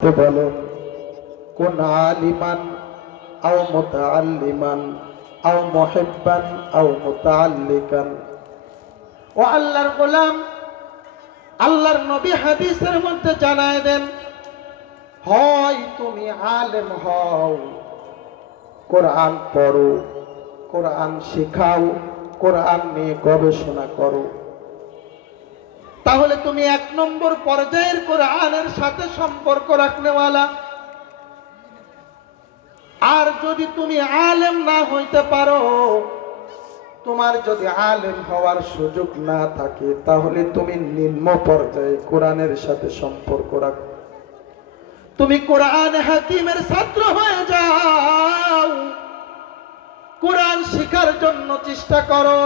তো বলেন কোন আলিমান আও মুতাআল্লিমান আও মুহিব্বান আও মুতাআল্লিকান। ও আল্লাহর গোলাম, আল্লাহর নবী হাদিসের মধ্যে জানায় দেন, হয় তুমি আলেম হও, কোরআন পড়ো, কোরআন শেখাও, কোরআন নিয়ে গবেষণা করো, তাহলে তুমি এক নম্বর পর্যায়ের কোরআনের সাথে সম্পর্ক রাখনেওয়ালা। আর যদি তুমি আলেম না হইতে পারো, তোমার যদি আলেম হওয়ার সুযোগ না থাকে, তাহলে তুমি নিম্ন পর্যায়ে কোরআনের সাথে সম্পর্ক রাখো। তুমি কোরআন হাকিমের ছাত্র হয়ে যাও, কোরআন শিখার জন্য চেষ্টা করো।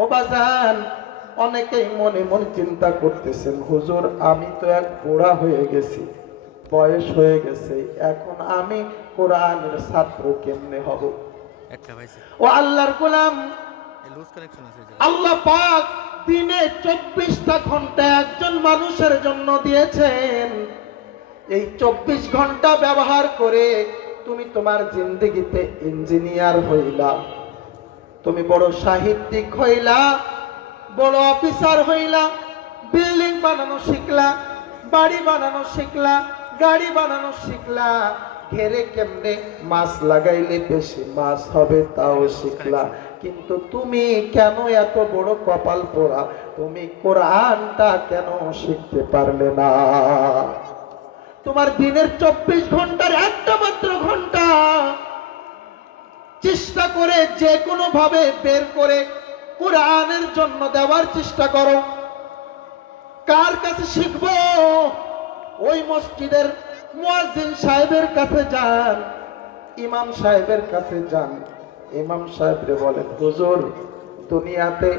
ও বাজান, অনেকেই মনে মনে চিন্তা করতেছেন, হুজুর আমি তো এক বুড়া হয়ে গেছি, বয়স হয়ে গেছে, এখন আমি কোরআনের ছাত্র কেমনে হব? ও আল্লাহর গোলাম, আল্লাহ পাক দিনে 24টা ঘন্টা একজন মানুষের জন্য দিয়েছেন। এই 24 ঘন্টা ব্যবহার করে তুমি তোমার জিন্দেগিতে ইঞ্জিনিয়ার হইলা, তুমি বড় সাহিত্যিক হইলা, বড় অফিসার হইলা, বিল্ডিং বানানো শিখলা, বাড়ি বানানো শিখলা, গাড়ি বানানো শিখলা, ঘেরে কেমনে মাছ লাগাইলে বেশি মাছ হবে তাও শিখলা। কিন্তু তুমি কেন এত বড় কপাল পোড়া, তুমি কোরআনটা কেন শিখতে পারলে না? তোমার দিনের 24 ঘন্টার একটা মাত্র ঘন্টা চেষ্টা করে যে কোনো ভাবে বের করে কোরআনের জন্য দেওয়ার চেষ্টা করো। কার কাছে শিখবো? ওই মসজিদের মুয়াজ্জিন সাহেবের কাছে যান, ইমাম সাহেবের কাছে যান। ইমাম সাহেবরে বলেন, হুজুর দুনিয়াতে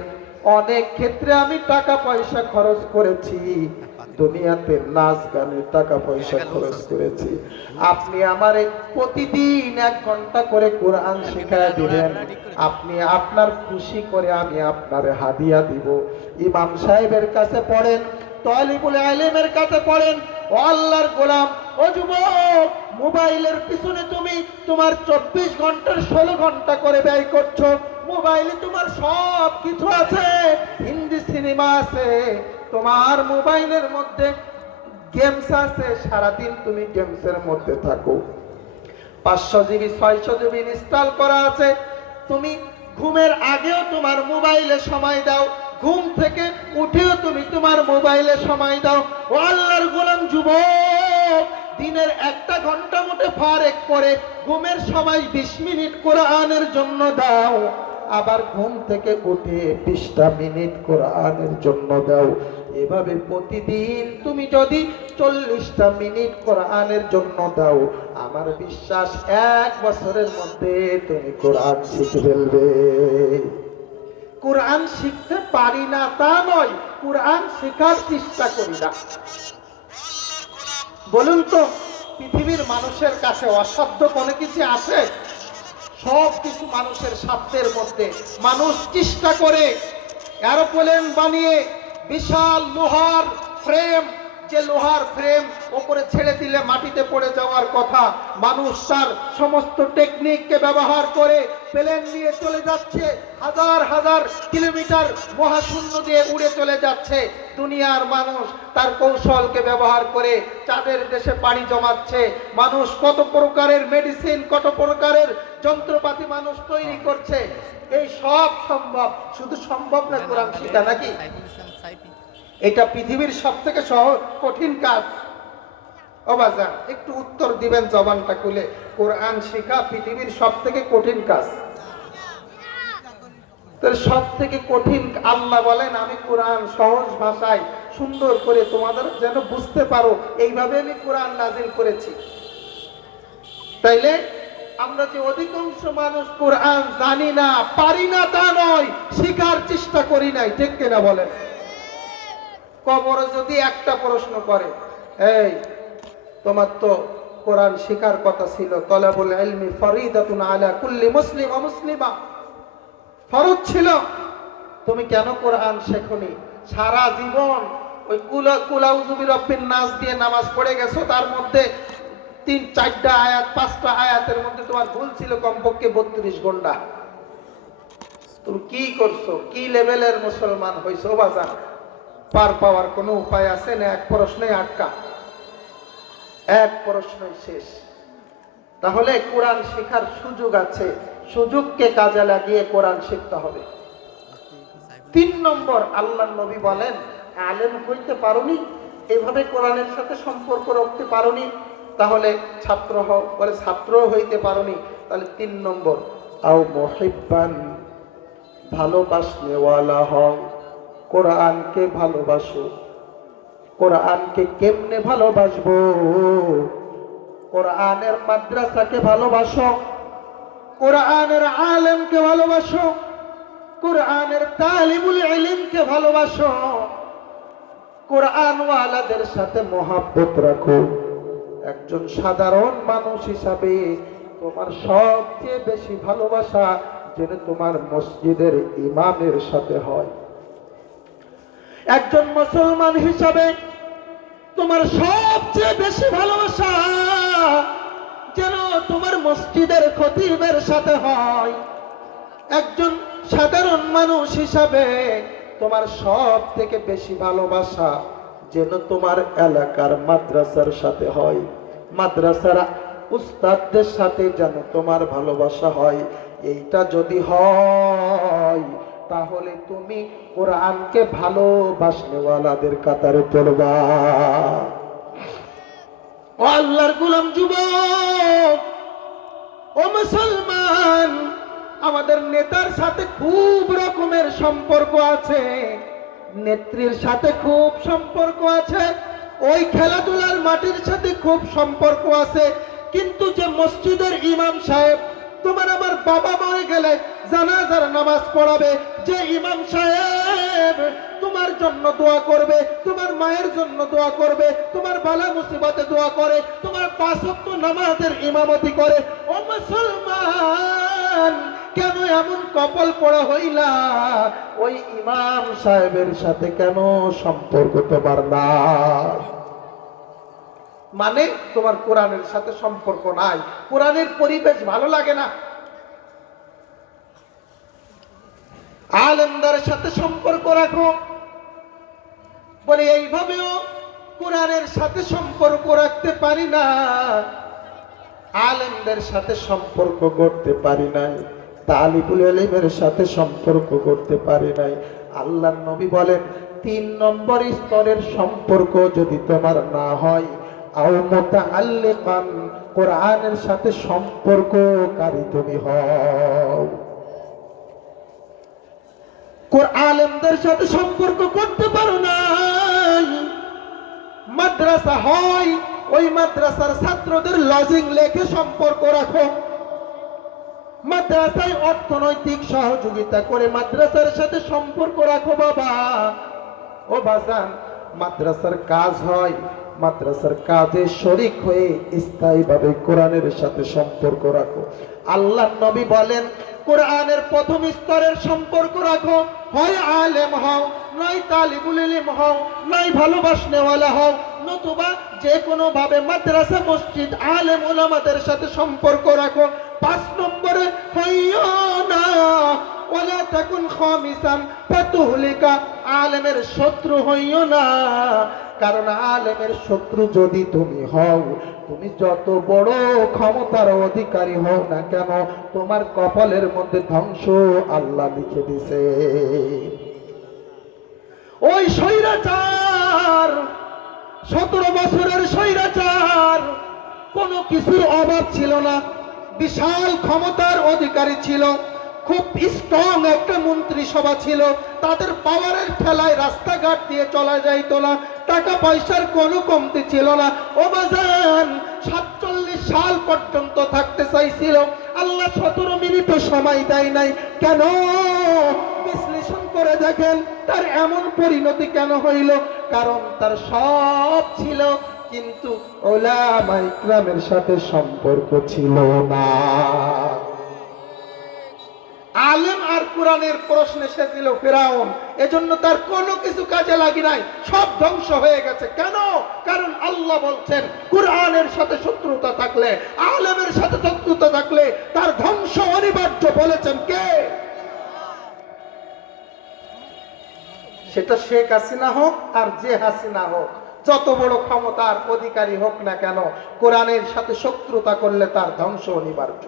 অনেক ক্ষেত্রে আমি টাকা পয়সা খরচ করেছি, দুনিয়াতে নাচ গানে টাকা পয়সা খরচ করেছি, আপনি আমারে প্রতিদিন 1 ঘন্টা করে কোরআন শেখায় দিবেন, আপনি আপনার খুশি করে আমি আপনারে হাদিয়া দিব। ইমাম সাহেবের কাছে পড়েন, তালিবুল ইলমের কাছে পড়েন। ও আল্লাহর গোলাম, ও যুবক, মোবাইলের পিছনে তুমি তোমার 24 ঘন্টার 16 ঘন্টা করে ব্যয় করছো। মোবাইলে তোমার সব কিছু আছে, হিন্দি সিনেমা আছে, তোমার মোবাইলের মধ্যে গেমস আছে, সারাদিন তুমি গেমসের মধ্যে থাকো। 500 জিবি 600 জিবি ইনস্টল করা আছে, তুমি ঘুমের আগেও তোমার মোবাইলে সময় দাও, ঘুম থেকে উঠেও তুমি তোমার মোবাইলে সময় দাও। ও আল্লাহর গোলাম যুবক, দিনের 1 ঘন্টা মোটে ফারেক করে ঘুমের সময় 20 মিনিট কোরআনের জন্য দাও, আবার ঘুম থেকে উঠে 20টা মিনিট কোরআনের জন্য দাও। এভাবে প্রতিদিন তুমি যদি 40টা মিনিট কোরআনের জন্য দাও, আমার বিশ্বাস 1 বছরের মধ্যে তুমি কোরআন শিখে ফেলবে। কোরআন শিখতে পারি না তা নয়, কোরআন শেখার চেষ্টা করি না। বলুন তো, পৃথিবীর মানুষের কাছে অসাধ্য কোনো কিছু আছে? সব কিছু মানুষের সাধ্যের মধ্যে। মানুষ চেষ্টা করে এরোপ্লেন বানিয়ে বিশাল লোহার ফ্রেম, যে লোহার ফ্রেম ওপরে ছেড়ে দিলে মাটিতে পড়ে যাওয়ার কথা, মানুষ তার সমস্ত টেকনিককে ব্যবহার করে প্লেন নিয়ে চলে যাচ্ছে, হাজার হাজার কিলোমিটার মহাশূন্য দিয়ে উড়ে চলে যাচ্ছে। দুনিয়ার মানুষ তার কৌশলকে ব্যবহার করে চাঁদের দেশে পাড়ি জমাচ্ছে। মানুষ কত প্রকারের মেডিসিন, কত প্রকারের যন্ত্রপাতি মানুষ তৈরি করছে। এই সব সম্ভব, শুধু সম্ভব না কোরআন শিখা নাকি? এটা পৃথিবীর সবথেকে সহজ কঠিন কাজ। ও বাজান, একটু উত্তর দিবেন জবানটা খুলে, কোরআন শেখা পৃথিবীর সবথেকে কঠিন কাজ? তাহলে সবথেকে কঠিন আল্লাহ বলেন, আমি কোরআন সহজ ভাষায় সুন্দর করে তোমাদের যেন বুঝতে পারো এইভাবে আমি কোরআন নাজিল করেছি। তাইলে আমরা যে অধিকাংশ মানুষ কোরআন জানি না, পারি না তা নয়, শিখার চেষ্টা করি নাই, ঠিক কিনা বলেন? কবরে যদি একটা প্রশ্ন করে, এই তোমার তো কোরআন শেখার কথা ছিল, তলাবুল ইলমি ফরিদাতুন আলা কুল্লি মুসলিম ওয়া মুসলিমা, ফরজ ছিল, তুমি কেন কোরআন শেখনি? সারা জীবন ওই কুলাউযুবি রব্বিন নাস দিয়ে নামাজ পড়ে গেছো, তার মধ্যে 3-4টা আয়াত 5টা আয়াতের মধ্যে তোমার ভুল ছিল কমপক্ষে 32 ঘন্টা। তুমি কি করছো? কি লেভেলের মুসলমান হইছো বাজান? পার পাওয়ার কোনো উপায় আছে না? এক প্রশ্নে আটকা, এক প্রশ্নই শেষ। তাহলে কোরআন শেখার সুযোগ আছে, সুযোগকে কাজে লাগিয়ে কোরআন শিখতে হবে। 3 নম্বর, আল্লাহর নবী বলেন, আলেম হইতে পারোনি, এভাবে কোরআনের সাথে সম্পর্ক রাখতে পারোনি, তাহলে ছাত্র হও। বলে ছাত্র হইতে পারোনি, তাহলে 3 নম্বর, আও মুহিব্বান, ভালোবাসনেওয়ালা হও, কোরআনকে ভালোবাসো। কোরআনকে কেমনে ভালোবাসবো? কোরআনের মাদ্রাসাকে ভালোবাসো, কোরআনের আলেমকে ভালোবাসো, কোরআনের তালিবুল ইলমকে ভালোবাসো, কোরআনওয়ালাদের সাথে মহব্বত রাখো। একজন সাধারণ মানুষ হিসাবে তোমার সবচেয়ে বেশি ভালোবাসা যেন তোমার মসজিদের ইমামের সাথে হয়। একজন মুসলমান হিসাবে তোমার সবচেয়ে বেশি ভালোবাসা যেন তোমার মসজিদের খতিবের সাথে হয়। একজন সাধারণ মানুষ হিসাবে তোমার সব থেকে বেশি ভালোবাসা যেন তোমার এলাকার মাদ্রাসার সাথে হয়, মাদ্রাসার উস্তাদদের সাথে যেন তোমার ভালোবাসা হয়। এইটা যদি হয় তাহলে তুমি কোরআনকে ভালোবাসনেওয়ালাদের কাতারে পড়বা। ও আল্লাহর গোলাম যুবক, ও মুসলমান, আমাদের নেতার সাথে খুব রকমের সম্পর্ক আছে, নেত্রীর সাথে খুব সম্পর্ক আছে, ওই খেলাধুলার মাটির সাথে খুব সম্পর্ক আছে, কিন্তু যে মসজিদের ইমাম সাহেব তোমার আমার বাবা মরে গেলে জানাজার নামাজ পড়াবে, যে ইমাম সাহেব তোমার জন্য দোয়া করবে, তোমার মায়ের জন্য দোয়া করবে, তোমার বালা মুসিবতে দোয়া করে, তোমার 5 ওয়াক্ত নামাজের ইমামতি করে, ও মুসলমান, কেন এমন কপাল পড়া হইলা? ওই ইমাম সাহেবের সাথে কেন সম্পর্ক তোমার না? মানে তোমার কোরআনের সাথে সম্পর্ক নাই, কোরআনের পরিবেশ ভালো লাগে না। আলেমদের সাথে সম্পর্ক রাখো। বলে এইভাবেও কোরআনের সাথে সম্পর্ক রাখতে পারি না, আলেমদের সাথে সম্পর্ক করতে পারি নাই, তালিবুল ইলমের সাথে সম্পর্ক করতে পারি নাই। আল্লাহর নবী বলেন 3 নম্বর স্তরের সম্পর্ক যদি তোমার না হয়, আও মুতাআল্লিকান, কোরআনের সাথে সম্পর্ককারী তুমি হও। আলেমদের সাথে সম্পর্ক করতে পারো না, মাদ্রাসা হয়, ওই মাদ্রাসার ছাত্রদের লজিং লেখে সম্পর্ক রাখো। মাদ্রাসায় অর্থনৈতিক সহযোগিতা করে মাদ্রাসার সাথে সম্পর্ক রাখো বাবা। ও বাজান, মাদ্রাসার কাজ হয়, মাদ্রাসার কাজে শরীক হয়ে স্থায়ীভাবে কোরআনের সাথে সম্পর্ক রাখো। আল্লাহর নবী বলেন, কোরআনের প্রথম স্তরের সম্পর্ক রাখো, হয় আলেম হও, নয় তালিবুল ইলম হও, নয় ভালোবাসনেওয়ালা হও, নতুবা যে কোনো ভাবে মাদ্রাসা মসজিদ আলেম উলামাদের সাথে সম্পর্ক রাখো। 5 নম্বরে, হইও না ওয়ালা তাকুন খামিসান ফাতুহলিকা, আলেমের শত্রু হইও না, কারণ আলেমের শত্রু যদি তুমি হও, তুমি যত বড় ক্ষমতার অধিকারী হও না কেন, তোমার কপালের মধ্যে ধ্বংস আল্লাহ লিখে দিছে। ওই স্বৈরাচার, 17 বছরের স্বৈরাচার, কোনো কিছুর অভাব ছিল না, বিশাল ক্ষমতার অধিকারী ছিল, খুব স্ট্রং একটা মন্ত্রিসভা ছিল, তাদের পাওয়ারের ঠেলায় রাস্তাঘাট দিয়ে চলা যাইত না, টাকা পয়সার কোনো কমতি ছিল না। ও বাজান, 47 সাল পর্যন্ত থাকতে চাইছিল, আল্লাহ 17 মিনিটও সময় দেয় নাই। কেন? বিশ্লেষণ করে দেখেন তার এমন পরিণতি কেন হইল? কারণ তার সব ছিল, কিন্তু উলামা ইকরামের সাথে সম্পর্ক ছিল না। আলেম আর কোরআনের প্রশ্নে সে ছিল ফেরাউন, এজন্য তার কোনো কিছু কাজে লাগি নাই, সব ধ্বংস হয়ে গেছে। কেন? কারণ আল্লাহ বলছেন কোরআনের সাথে শত্রুতা থাকলে, আলেমের সাথে শত্রুতা থাকলে তার ধ্বংস অনিবার্য। বলেছেন কে? সেটা শেখ হাসিনা হোক আর যে হাসিনা হোক, যত বড় ক্ষমতার অধিকারী হোক না কেন, কোরআনের সাথে শত্রুতা করলে তার ধ্বংস অনিবার্য।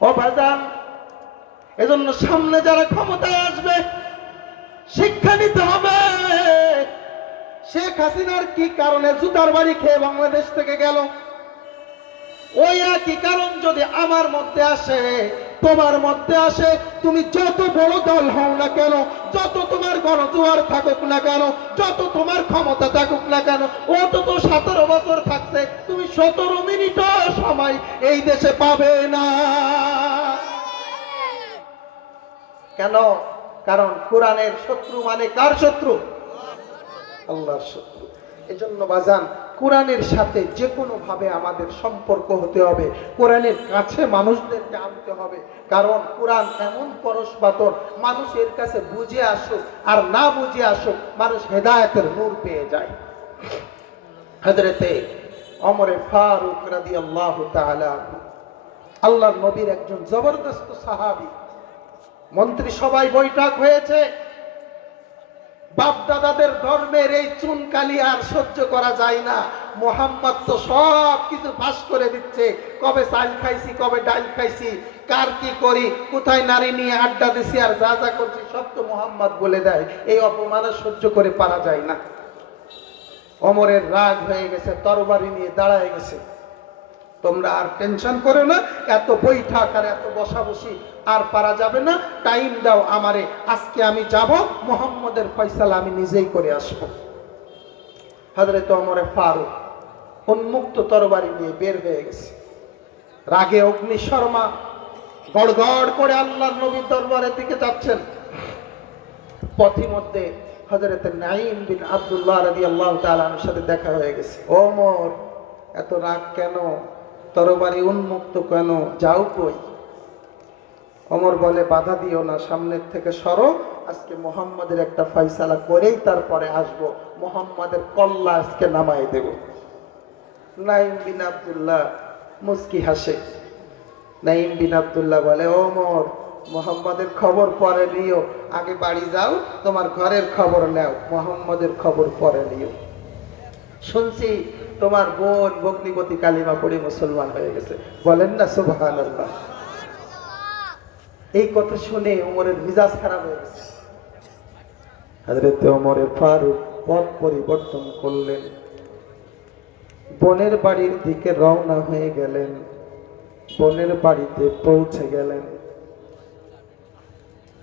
ও ভাইজান, এজন্য সামনে যারা ক্ষমতায় আসবে শিক্ষা নিতে হবে। শেখ হাসিনার কি কারণে জুতার বাড়ি খেয়ে বাংলাদেশ থেকে গেল, ওই একই কারণ যদি আমার মধ্যে আসে, তোমার মধ্যে আসে, তুমি যত বড় দল হও না কেন, যত তোমার গণজোয়ার থাকুক না কেন, যত তোমার ক্ষমতা থাকুক না কেন, ও তো 17 বছর থাকছে, তুমি 17 মিনিট সময় এই দেশে পাবে না। কেন? কারণ কোরআনের শত্রু মানে কার শত্রু? আল্লাহর শত্রু। এজন্য বাজান, কোরআনের সাথে যে কোনো ভাবে আমাদের সম্পর্ক হতে হবে, কোরআনের কাছে মানুষদেরকে আনতে হবে। কারণ কোরআন এমন পরশপাথর, মানুষের কাছে বুঝে আসুক আর না বুঝে আসুক, মানুষ হেদায়েতের নূর পেয়ে যায়। হযরতে ওমরে ফারুক রাদিয়াল্লাহু তাআলা আনহু, আল্লাহর নবীর একজন জবরদস্ত সাহাবী। মন্ত্রী সবাই বৈঠক হয়েছে, বাপ দাদাদের ধর্মের এই চুনকালি আর সহ্য করা যায় না। মোহাম্মদ তো সব কিছু ফাঁস করে দিচ্ছে, কবে চাল খাইছি, কবে ডাল খাইছি, কার কি করি, কোথায় নারী নিয়ে আড্ডা দিছি, আর যা যা করছি সব তো মোহাম্মদ বলে দেয়। এই অপমান সহ্য করে পারা যায় না। ওমরের রাগ হয়ে গেছে, তরবারি নিয়ে দাঁড়ায় গেছে। তোমরা আর টেনশন করো না, এত বৈঠক আর এত বসাবসি আর পারা যাবে না, টাইম দাও আমারে, আজকে আমি যাব, মুহাম্মদের ফয়সালা আমি নিজেই করে আসব। হযরত ওমরে ফারুক উন্মুক্ত তরবারি নিয়ে বের হয়ে গেছে, রাগে অগ্নিশর্মা গড়গড় করে আল্লাহর নবীর দরবারের দিকে যাচ্ছেন। পথিমধ্যে হযরত নাঈম বিন আব্দুল্লাহ রাদিয়াল্লাহু তাআলা এর সাথে দেখা হয়ে গেছে। ওমর, এত রাগ কেন? তরবারি উন্মুক্ত কেন? যাও কই? ওমর বলে, বাধা দিও না, সামনের থেকে সরো, আজকে মুহাম্মাদের একটা ফয়সালা করেই তারপরে আসব, মুহাম্মাদের কল্লা আজকে নামাই দেব। নাঈম বিন আব্দুল্লাহ মুস্কি হাসে। নাঈম বিন আব্দুল্লাহ বলে, ওমর, মুহাম্মাদের খবর পরে নিও, আগে বাড়ি যাও, তোমার ঘরের খবর নাও, মুহাম্মাদের খবর পরে নিও। শুনছি তোমার বোন ভগ্নিপতি কালিমা পড়ে মুসলমান হয়ে গেছে, বলেন না সুবহানাল্লাহ। এই কথা শুনে ওমরের মিজাজ খারাপ হয়ে গেছে। হযরত ওমরে ফারুক পথ পরিবর্তন করলেন, বোনের বাড়ির দিকে রওনা হয়ে গেলেন। বোনের বাড়িতে পৌঁছে গেলেন।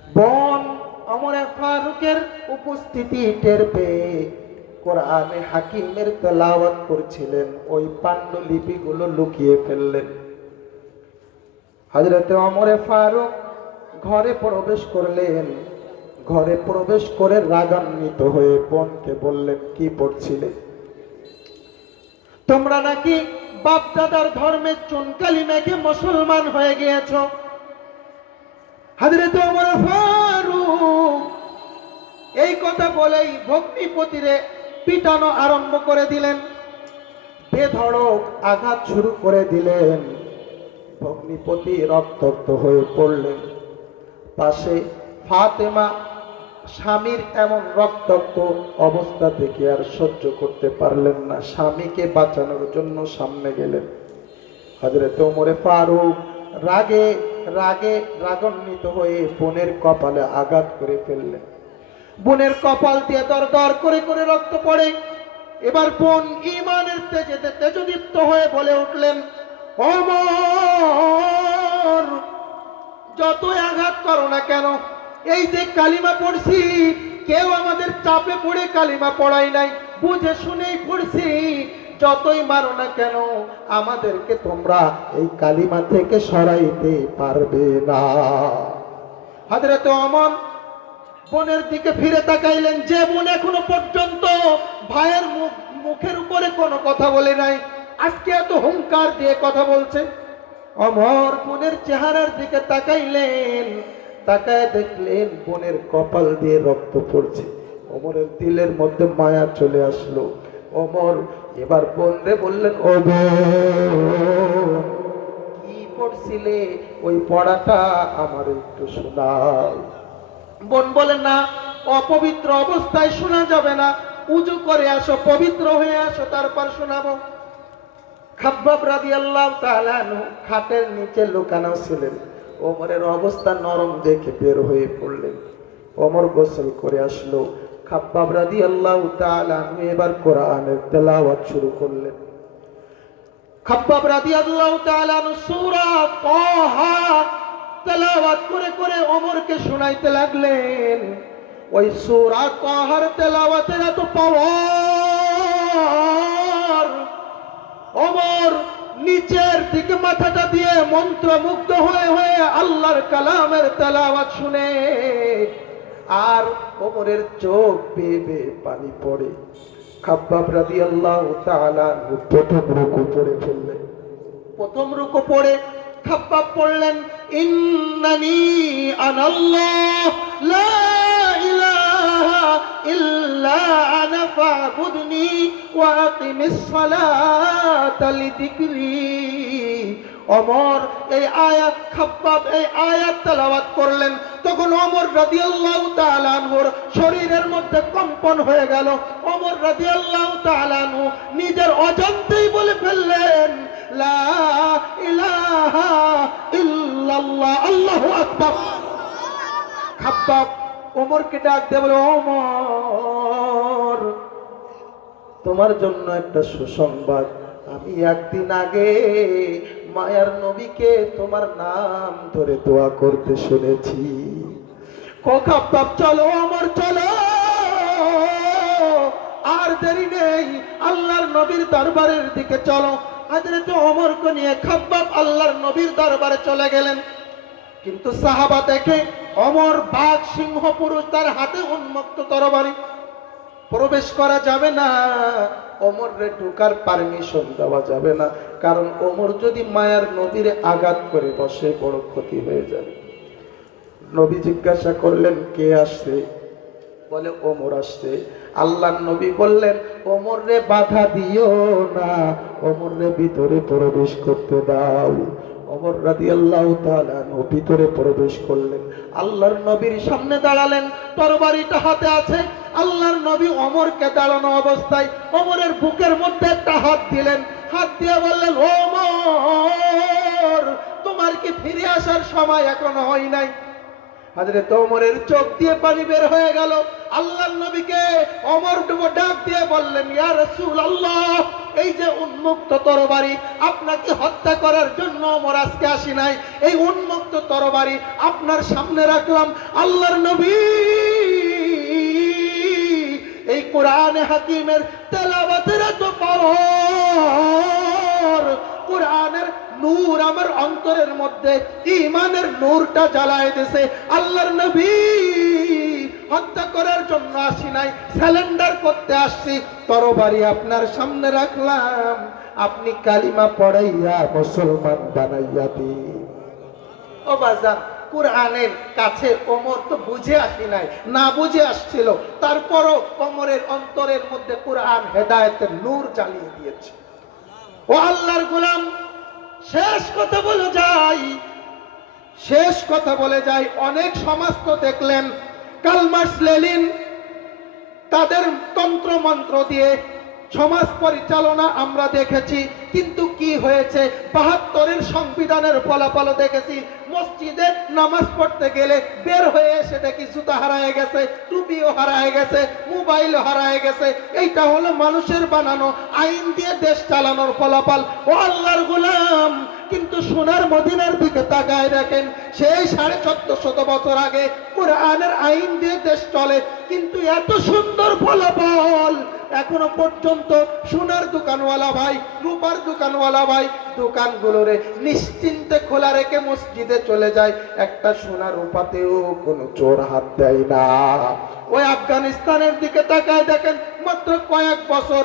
বোন ওমরে ফারুকের উপস্থিতি টের পেয়ে কোরআনে হাকিমের তেলাওয়াত করছিলেন, ওই পাণ্ডুলিপিগুলো লুকিয়ে ফেললেন। হযরত ওমরে ফারুক ঘরে প্রবেশ করলেন। ঘরে প্রবেশ করে রাগান্বিত হয়ে বোনকে বললেন, কি পড়ছিলে? তোমরা নাকি বাপ দাদার ধর্মের চুনকালি মেখে মুসলমান হয়ে গিয়েছ। হযরত ওমর ফারুক এই কথা বলেই ভগ্নিপতিরে পিটানো আরম্ভ করে দিলেন, বেধড়ক আঘাত শুরু করে দিলেন। ভগ্নিপতি রক্তাক্ত হয়ে পড়লেন। পাশে ফাতেমা স্বামীর এমন রক্তাক্ত অবস্থা দেখে আর সহ্য করতে পারলেন না, স্বামীকে বাঁচানোর জন্য সামনে গেলেন। হযরত ওমরে ফারুক রাগে রাগে রাগান্বিত হয়ে বোনের কপালে আঘাত করে ফেললেন। বোনের কপাল দিয়ে দর দর করে করে রক্ত পড়ে। এবার বোন ঈমানের তেজে তেজদীপ্ত হয়ে বলে উঠলেন, ওমর, যতই আঘাত করো না কেন, এই যে কালিমা পড়ছি, কেউ আমাদের চাপে পড়ে কালিমা পড়াই নাই, বুঝে শুনেই পড়ছি। যতই মারো না কেন, আমাদেরকে তোমরা এই কালিমা থেকে সরাইতে পারবে না। হযরত ওমর বোনের দিকে ফিরে তাকাইলেন, যে বোন এখনো পর্যন্ত ভাইয়ের মুখের উপরে কোনো কথা বলে নাই, আজকে এত হুঙ্কার দিয়ে কথা বলছে। ওমর বোনের চেহারার দিকে তাকাইলেন, তাকায় দেখলেন বোনের কপাল দিয়ে রক্ত পড়ছে। ওমরের দিলের মধ্যে মায়া চলে আসলো। ওমর এবার বোনরে বললেন, ও বোন, কি পড়ছিলে? ওই পড়াটা আমার একটু শোনাও। বোন বলে, না, অপবিত্র অবস্থায় শোনা যাবে না, উজু করে আসো, পবিত্র হয়ে আসো, তারপর শোনাবো। খাব্বাব রাদিয়াল্লাহু তাআলা আনহু খাটের নিচে লুকানো ছিলেন। ওমরের অবস্থা নরম দেখে বের হয়ে পড়লেন। ওমর গোসল করে আসলো। খাব্বাব রাদিয়াল্লাহু তাআলা আনহু এবার কোরআনের তেলাওয়াত শুরু করলেন। খাব্বাব রাদিয়াল্লাহু তাআলা আনহু সূরা তাহা তেলাওয়াত করে করে ওমরকে শোনাইতে লাগলেন। ওই সূরা তাহার তেলাওয়াতের এত পাওয়ার, ওমর নিচের দিকে মাথাটা দিয়ে মন্ত্রমুগ্ধ হয়ে হয়ে আল্লাহর কালামের তেলাওয়াত শুনে, আর ওমরের চোখ বেয়ে বেয়ে পানি পড়ে। খাব্বাব রাদিয়াল্লাহু তাআলা প্রথম রুকু পড়ে ফেললেন। প্রথম রুকু পড়ে খাব্বাব পড়লেন, ইন্নানি আনাল্লাহ লা ইলাহা ইল্লা আনা ফাবুদনি ওয়া আকিমিস সালাতা লিযিকরি। ওমর এই আয়াত, খাব্বাব এই আয়াত তেলাওয়াত করলেন। তখন ওমর রাদিয়াল্লাহু তাআলা আনহুর শরীরের মধ্যে কম্পন হয়ে গেল। ওমর রাদিয়াল্লাহু তাআলা আনহু নিজের অজান্তেই বলে ফেললেন, লা ইলাহা ইল্লাল্লাহ, আল্লাহু আকবার। খাব্বাব ওমরকে ডাক দিয়ে বলে, ওমর, তোমার জন্য একটা সুসংবাদ। আমি একদিন আগে মায়ার নবীকে তোমার নাম ধরে দোয়া করতে শুনেছি। ও খাব্বাব, চলো ওমর, চলো, আর দেরি নেই, আল্লাহর নবীর দরবারের দিকে চলো। হযরত ওমরকে নিয়ে খাব্বাব আল্লাহর নবীর দরবারে চলে গেলেন। কিন্তু সাহাবা দেখে ওমর বাঘ সিংহ পুরুষ, তার হাতে উন্মুক্ত তরবারি, প্রবেশ করা যাবে না, ওমরে ঢোকার পারমিশন দেওয়া যাবে না, কারণ ওমর যদি মায়ার নবীরে আঘাত করে বসে বড় ক্ষতি হয়ে যাবে। নবী জিজ্ঞাসা করলেন, কে আসছে? বলে, ওমর আসছে। আল্লাহর নবী বললেন, ওমরে বাধা দিও না, ওমরে ভিতরে প্রবেশ করতে দাও। ওমর রাদিয়াল্লাহু তাআলা ভিতরে প্রবেশ করলেন। আল্লাহর নবীর সামনে দাঁড়ালেন, তরবারিটা হাতে আছে। আল্লাহর নবী ওমরকে দাঁড়ানো অবস্থায় ওমরের বুকের মধ্যে একটা হাত দিলেন। হাত দিয়ে বললেন, ওমর, তোমার কি ফিরে আসার সময় এখনো হয় নাই? হযরত ওমরের চোখ দিয়ে পানি বের হয়ে গেল। আল্লাহর নবীকে ওমর ডাক দিয়ে বললেন, ইয়া রাসূলুল্লাহ, এই যে উন্মুক্ত তরবারি, আপনাকে হত্যা করার জন্য ওমর আজকে আসি নাই, এই উন্মুক্ত তরবারি আপনার সামনে রাখলাম। আল্লাহর নবী এই কোরআনে হাকিমের তেলাওয়াতের এত পাওয়ার, কোরআনের নূর আমার অন্তরের মধ্যে ঈমানের নূরটা জ্বালায় দিয়েছে। আল্লাহর নবী হত্যা করার জন্য আসি নাই, স্যালেন্ডার করতে আসছি। তরবারি আপনার সামনে রাখলাম, আপনি কালিমা পড়াইয়া মুসলমান বানাইয়া দিন। ও বাজান, কোরআনের কাছে ওমর তো বুঝে আসি নাই, না বুঝে আসছিল, তারপরও ওমরের অন্তরের মধ্যে কোরআন হেদায়েতের নূর জ্বালিয়ে দিয়েছে। ও আল্লাহর গোলাম, শেষ কথা বলে যাই, অনেক সমাজ তো দেখলেন, কার্ল মার্কস, লেনিন তাদের তন্ত্র মন্ত্র দিয়ে সমাজ পরিচালনা আমরা দেখেছি, কিন্তু কি হয়েছে? ৭২-এর সংবিধানের ফলাফল দেখেছি। মসজিদে নামাজ পড়তে গেলে বের হয়ে এসে দেখি জুতা হারায় গেছে, টুপিও হারায় গেছে, মোবাইলও হারায় গেছে। এইটা হলো মানুষের বানানো আইন দিয়ে দেশ চালানোর ফলাফল। ও আল্লাহর গোলাম, কিন্তু সোনার মদিনার দিকে তাকায় দেখেন, সেই ১৪৫০ বছর আগে কোরআনের আইন দিয়ে দেশ চলে, কিন্তু এত সুন্দর ফলাফল এখনো পর্যন্ত সোনার দোকানওয়ালা ভাই, রূপার দোকানওয়ালা ভাই দোকানগুলোরে নিশ্চিন্তে খোলা রেখে মসজিদে চলে যায়, একটা সোনা রূপাতেও কোনো চোর হাত দেয় না। ওই আফগানিস্তানের দিকে তাকায় দেখেন, মাত্র কয়েক বছর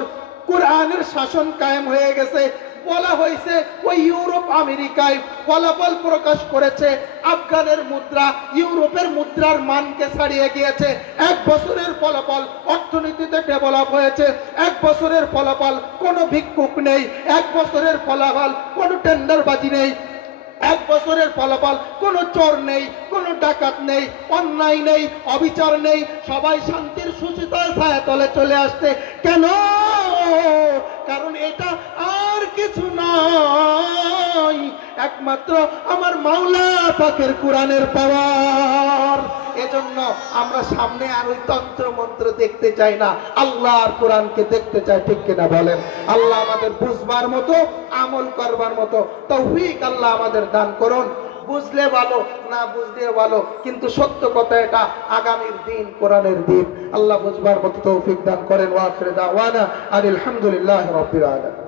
কোরআনের শাসন কায়েম হয়ে গেছে, বলা হয়েছে ওই ইউরোপ আমেরিকায় ফলাফল প্রকাশ করেছে, আফগানের মুদ্রা ইউরোপের মুদ্রার মানকে ছাড়িয়ে গিয়েছে। 1 বছরের ফলাফল অর্থনীতিতে ডেভেলপ হয়েছে। 1 বছরের ফলাফল কোনো ভিক্ষুক নেই। 1 বছরের ফলাফল কোনো টেন্ডারবাজি নেই। 1 বছরের ফলাফল কোনো চোর নেই, কোনো ডাকাত নেই, অন্যায় নেই, অবিচার নেই, সবাই শান্তির সুশীতল ছায়াতলে চলে আসছে। কেন? কারণ এটা আর কিছু নয়, একমাত্র আমার মাওলা পাকের কোরআনের পাওয়ার। এজন্য আমরা সামনে আর ওই তন্ত্র মন্ত্র দেখতে চাই না, আল্লাহর কোরআনকে দেখতে চাই। ঠিক কিনা বলেন? আল্লাহ আমাদের বুঝবার মতো, আমল করবার মতো তৌফিক আল্লাহ আমাদের দান করুন। বুঝলে ভালো, না বুঝলে ভালো, কিন্তু সত্য কথা এটা, আগামীর দিন কোরআনের দিন। আল্লাহ বুঝবার মতো তৌফিক দান করেন। ওয়া আখিরু দাওয়ানা আলহামদুলিল্লাহি রাব্বিল আলামিন।